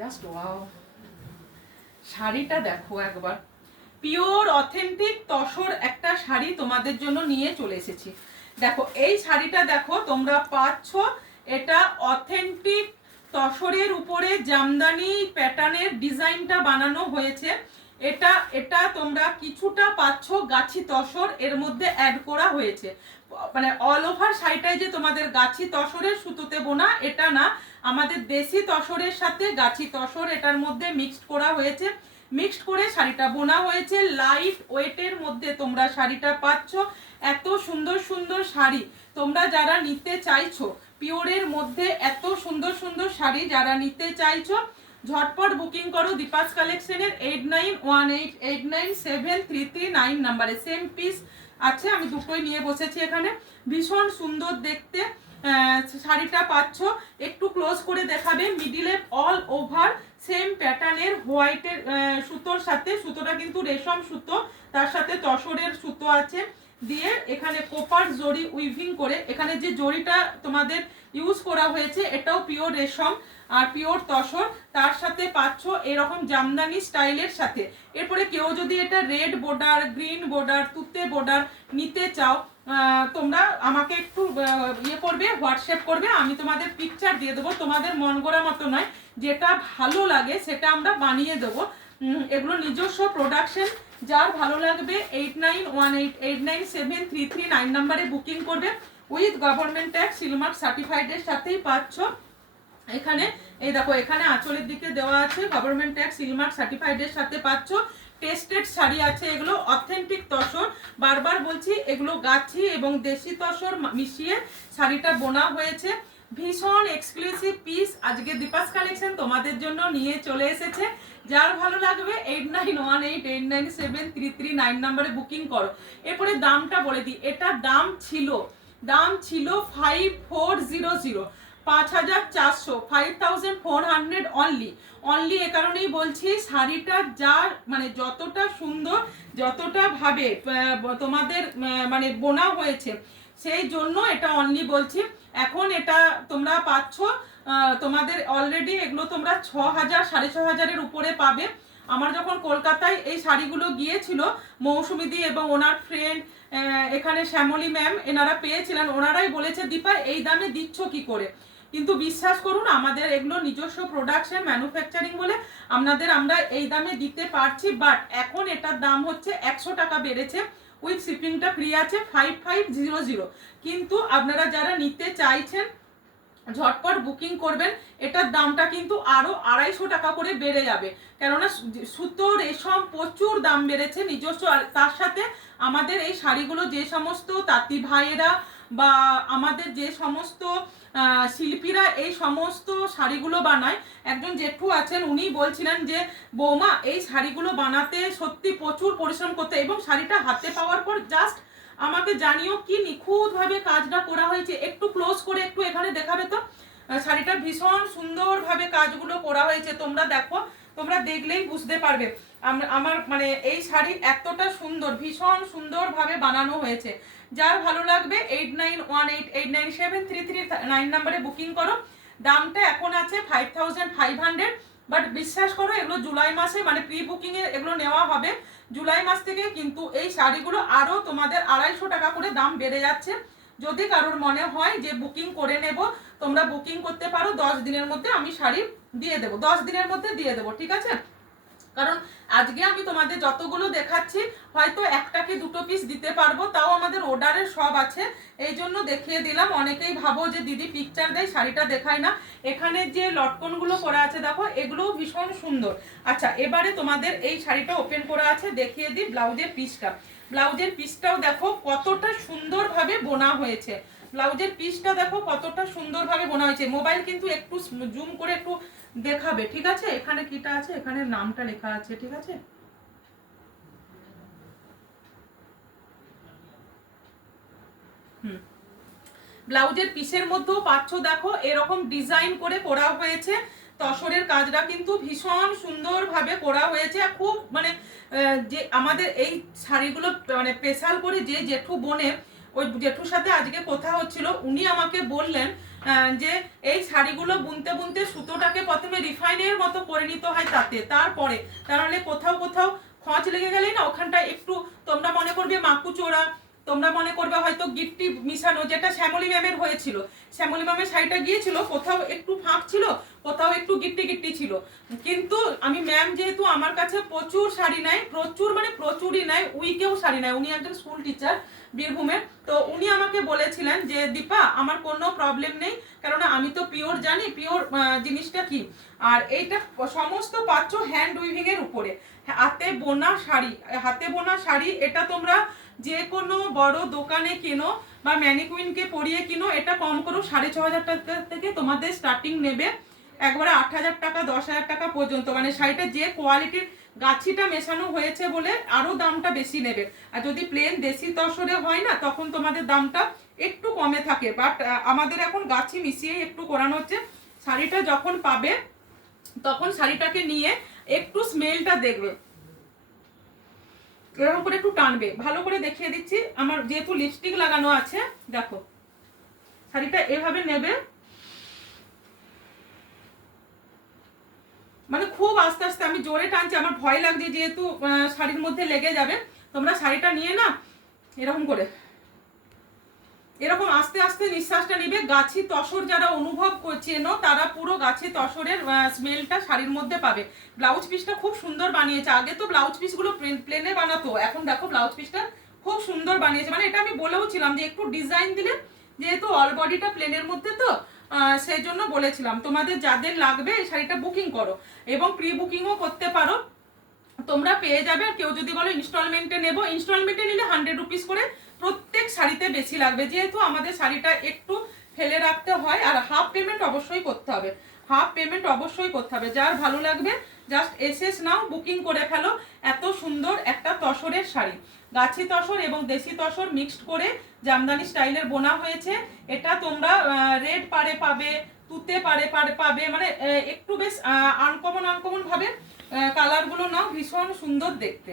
Just wow, শাড়িটা দেখো একবার। পিওর অথেন্টিক তসর একটা শাড়ি তোমাদের জন্য নিয়ে চলে এসেছি। দেখো এই শাড়িটা দেখো তোমরা পাচ্ছ, এটা অথেন্টিক তসরের উপরে জামদানি প্যাটার্নের ডিজাইনটা বানানো হয়েছে। এটা এটা তোমরা কিছুটা পাচ্ছ গাছি তসর এর মধ্যে অ্যাড করা হয়েছে। মানে অল ওভার শাড়িটাই যে তোমাদের গাছি তসরের সুতোতে বোনা এটা না, আমাদের দেশি তসরের সাথে গাছি তসর এটার মধ্যে মিক্সড করা হয়েছে। মিক্সড করে শাড়িটা বোনা হয়েছে। লাইট ওয়েটের মধ্যে তোমরা শাড়িটা পাচ্ছ। এত সুন্দর সুন্দর শাড়ি তোমরা যারা নিতে চাইছো, পিওরের মধ্যে এত সুন্দর সুন্দর শাড়ি যারা নিতে চাইছো, ঝটপট বুকিং করো দীপাস কালেকশনের 8918989733 নাম্বারে। সেম পিস আছে, আমি দুটোই নিয়ে বসেছি এখানে। ভীষণ সুন্দর দেখতে শাড়িটা পাচ্ছ। একটু ক্লোজ করে দেখাবে। মিডিলে অল ওভার সেম প্যাটার্নের হোয়াইটের সুতোর সাথে, সুতোটা কিন্তু রেশম সুতো, তার সাথে তসরের সুতো আছে দিয়ে এখানে কোপার জরি উইভিং করে, এখানে যে জরিটা তোমাদের ইউজ করা হয়েছে এটাও পিওর রেশম আর পিওর তসর, তার সাথে পাচ্ছ এরকম জামদানি স্টাইলের সাথে। এরপরে কেউ যদি এটা রেড বর্ডার, গ্রিন বর্ডার, তুতে বর্ডার নিতে চাও, তোমরা আমাকে একটু ইয়ে করবে, হোয়াটসঅ্যাপ করবে, আমি তোমাদের পিকচার দিয়ে দেবো। তোমাদের মন গড়া মতো নয়, যেটা ভালো লাগে সেটা আমরা বানিয়ে দেবো। এগুলো নিজস্ব প্রোডাকশন। যার ভালো লাগবে 8918897339 নাম্বারে বুকিং করবে। উইথ গভর্নমেন্ট ট্যাক্স সিলমার্ক সার্টিফাইডের সাথেই পাচ্ছ। এখানে এই দেখো, এখানে আঁচলের দিকে দেওয়া আছে গভর্নমেন্ট ট্যাক্স সিলমার্ক সার্টিফাইডের সাথে পাচ্ছ। টেস্টেড শাড়ি আছে, এগুলো অথেন্টিক তসর। বারবার বলছি এগুলো গাছি এবং দেশি তসর মিশিয়ে শাড়িটা বোনা হয়েছে। ভীষণ এক্সক্লুসিভ পিস আজকে দীপাস কালেকশন তোমাদের জন্য নিয়ে চলে এসেছে। যার ভালো লাগবে 8918897339 নাম্বারে বুকিং করো। এরপরে দামটা বলে দিই, এটা দাম ছিল 5400, 5400, 5400 অনলি। অনলি এ কারণেই বলছি শাড়িটা যা মানে যতটা সুন্দর, যতটা ভাবে তোমাদের মানে বোনা হয়েছে, সেই জন্য এটা অনলি বলছি। এখন এটা তোমরা পাচ্ছ, তোমাদের অলরেডি এগুলো তোমরা 6000 6500-এর উপরে পাবে। আমার যখন কলকাতায় এই শাড়িগুলো গিয়েছিল, মৌসুমিদি এবং ওনার ফ্রেন্ড এখানে শ্যামলী ম্যাম এনারা পেয়েছিলেন, ওনারাই বলেছে দীপা এই দামে দিচ্ছ কি করে। কিন্তু বিশ্বাস করুন আমাদের এগুলো নিজস্ব প্রোডাকশন ম্যানুফ্যাকচারিং বলে আমরা এই দামে দিতে পারছি। বাট এখন এটার দাম হচ্ছে 100 টাকা বেড়েছে, উইথ শিপিংটা ফ্রি আছে 5500। কিন্তু আপনারা যারা নিতে চাইছেন ঝটপট বুকিং করবেন। এটার দামটা কিন্তু আরো 250 টাকা করে বেড়ে যাবে, কেননা সুতো রেশম প্রচুর দাম বেড়েছে নিজস্ব। আর তার সাথে আমাদের এই শাড়িগুলো যে সমস্ত তাঁতি ভাইয়েরা বা আমাদের যে সমস্ত শিল্পীরা এই সমস্ত শাড়িগুলো বানায়, একজন জেঠু আছেন উনি বলছিলেন যে বৌমা এই শাড়িগুলো বানাতে সত্যি প্রচুর পরিশ্রম করতে, এবং শাড়িটা হাতে পাওয়ার পর জাস্ট আমাকে জানিও কি নিখুঁতভাবে কাজটা করা হয়েছে। একটু ক্লোজ করে একটু এখানে দেখাবে তো। শাড়িটা ভীষণ সুন্দরভাবে কাজগুলো করা হয়েছে, তোমরা দেখো, তোমরা দেখলেই বুঝতে পারবে। আমার মানে এই শাড়ি এতটা সুন্দর, ভীষণ সুন্দরভাবে বানানো হয়েছে। যার ভালো লাগবে 8918897339 নাম্বারে বুকিং করো। দামটা এখন আছে 5500। বাট বিশ্বাস করো এগুলো জুলাই মাসে মানে প্রি বুকিং এ এগুলো নেওয়া হবে জুলাই মাস থেকে, কিন্তু এই শাড়িগুলো আরো তোমাদের 250 টাকা করে দাম বেড়ে যাচ্ছে। যদি কারোর মনে হয় যে বুকিং করে নেব, তোমরা বুকিং করতে পারো। 10 দিনের মধ্যে আমি শাড়ি দিয়ে দেবো, 10 দিনের মধ্যে দিয়ে দেবো, ঠিক আছে। কারণ আজকে আমি তোমাদের যতগুলো দেখাচ্ছি হয়তো একটা কি দুটো পিস দিতে পারবো, তাও আমাদের অর্ডারের সব আছে, এই জন্য দেখিয়ে দিলাম। অনেকেই ভাবো যে দিদি পিকচার দেয় শাড়িটা দেখায় না। এখানে যে লটকনগুলো করা আছে দেখো, এগুলোও ভীষণ সুন্দর। আচ্ছা এবারে তোমাদের এই শাড়িটা ওপেন করা আছে, দেখিয়ে দিই ব্লাউজের পিসটা। ব্লাউজের পিসটাও দেখো কতটা সুন্দরভাবে বোনা হয়েছে। ব্লাউজের পিসটা দেখো কতটা সুন্দরভাবে বোনা হয়েছে। মোবাইল কিন্তু একটু জুম করে একটু দেখাবে, ঠিক আছে। এখানে কিটা আছে, এখানে নামটা লেখা আছে, ঠিক আছে। ব্লাউজের পিসের মধ্যেও পাচ্ছ দেখো এরকম ডিজাইন করে করা হয়েছে। তসরের কাজটা কিন্তু ভীষণ সুন্দরভাবে করা হয়েছে। খুব মানে যে আমাদের এই শাড়িগুলো মানে স্পেশাল করে যে জেঠু বোনে ওই জেঠুর সাথে আজকে কথা হচ্ছিল, উনি আমাকে বললেন যে এই শাড়িগুলো বুনতে বুনতে সুতোটাকে প্রথমে রিফাইনের মতো করে নিতে হয় তাতে, তারপরে তাহলে কোথাও কোথাও খঁচ লেগে গেলেই না ওখানটা একটু তোমরা মনে করবে মাকুচোরা, তোমরা মনে করবে হয়তো গিট্টি মিশানো, যেটা শ্যামলী ম্যামের হয়েছিল। শ্যামলী ম্যামের শাড়িটা গিয়েছিল, কোথাও একটু ফাঁক ছিল, কোথাও একটু গিট্টি গিট্টি ছিল। কিন্তু আমি ম্যাম যেহেতু আমার কাছে প্রচুর শাড়ি নেয়, প্রচুর মানে প্রচুরই নেয়, উইকেও শাড়ি নেয়, উনি একজন স্কুল টিচার বীরভূমের। তো উনি আমাকে বলেছিলেন যে দীপা আমার কোনো প্রবলেম নেই, কেননা আমি তো পিওর জানি পিওর জিনিসটা কি। আর এইটা সমস্ত পাচ্ছ হ্যান্ড উইভিং এর উপরে, হাতে বোনা শাড়ি, হাতে বোনা শাড়ি। এটা তোমরা যে কোনো বড় দোকানে কেনো বা ম্যানিকুইনকে পরিয়ে কিনো, এটা কম করো 6,500 টাকা থেকে তোমাদের স্টার্টিং নেবে, একবারে 8,000 টাকা 10,000 টাকা পর্যন্ত। মানে শাড়িটা যে কোয়ালিটির গাছিটা মেশানো হয়েছে বলে আরো দামটা বেশি নেবে। আর যদি প্লেন দেশি তসরে হয় না, তখন তোমাদের দামটা একটু কমে থাকে। বাট আমাদের এখন গাছি মিশিয়ে একটু করানো হচ্ছে। শাড়িটা যখন পাবে তখন শাড়িটাকে নিয়ে একটু স্মেলটা দেখবে, এরকম করে একটু টানবে। ভালো করে দেখিয়ে দিচ্ছি, আমার যেহেতু লিপস্টিক লাগানো আছে, দেখো শাড়িটা এভাবে নেবে, মানে খুব আস্তে আস্তে, আমি জোরে টানছি, আমার ভয় লাগছে যেহেতু শাড়ির মধ্যে লেগে যাবে। তোমরা শাড়িটা নিয়ে না এরকম করে, এরকম আস্তে আস্তে নিঃশ্বাসটা নিবে। গাছি তসর যারা অনুভব করছেন তারা পুরো গাছি তসরের স্মেলটা শাড়ির মধ্যে পাবে। ব্লাউজ পিসটা খুব সুন্দর বানিয়েছে। আগে তো ব্লাউজ পিসগুলো প্লেনে বানাতো, এখন দেখো ব্লাউজ পিসটা খুব সুন্দর বানিয়েছে। মানে এটা আমি বলেও ছিলাম যে একটু ডিজাইন দিলে, যেহেতু অল বডিটা প্লেনের মধ্যে তো সেই জন্য বলেছিলাম তোমাদের যাদের লাগবে এই শাড়িটা বুকিং করো, এবং প্রি বুকিংও করতে পারো, তোমরা পেয়ে যাবে। আর কেউ যদি বলো ইনস্টলমেন্টে নেবো, ইনস্টলমেন্টে নিলে 100 রুপিস করে প্রত্যেক শাড়িতে বেশি লাগবে, যেহেতু আমাদের শাড়িটা একটু ফেলে রাখতে হয়। আর হাফ পেমেন্ট অবশ্যই করতে হবে, হাফ পেমেন্ট অবশ্যই করতে হবে। যার ভালো লাগবে জাস্ট এসএস নাও, বুকিং করে ফেলো। এত সুন্দর একটা তসরের শাড়ি, গাছি তসর এবং দেশি তসর মিক্সড করে জামদানি স্টাইলের বোনা হয়েছে। এটা তোমরা রেড পাড়ে পাবে, তুতে পাড়ে পাবে, মানে একটু বেশ আনকমন আনকমন ভাবে কালারগুলো নাও, ভীষণ সুন্দর দেখতে।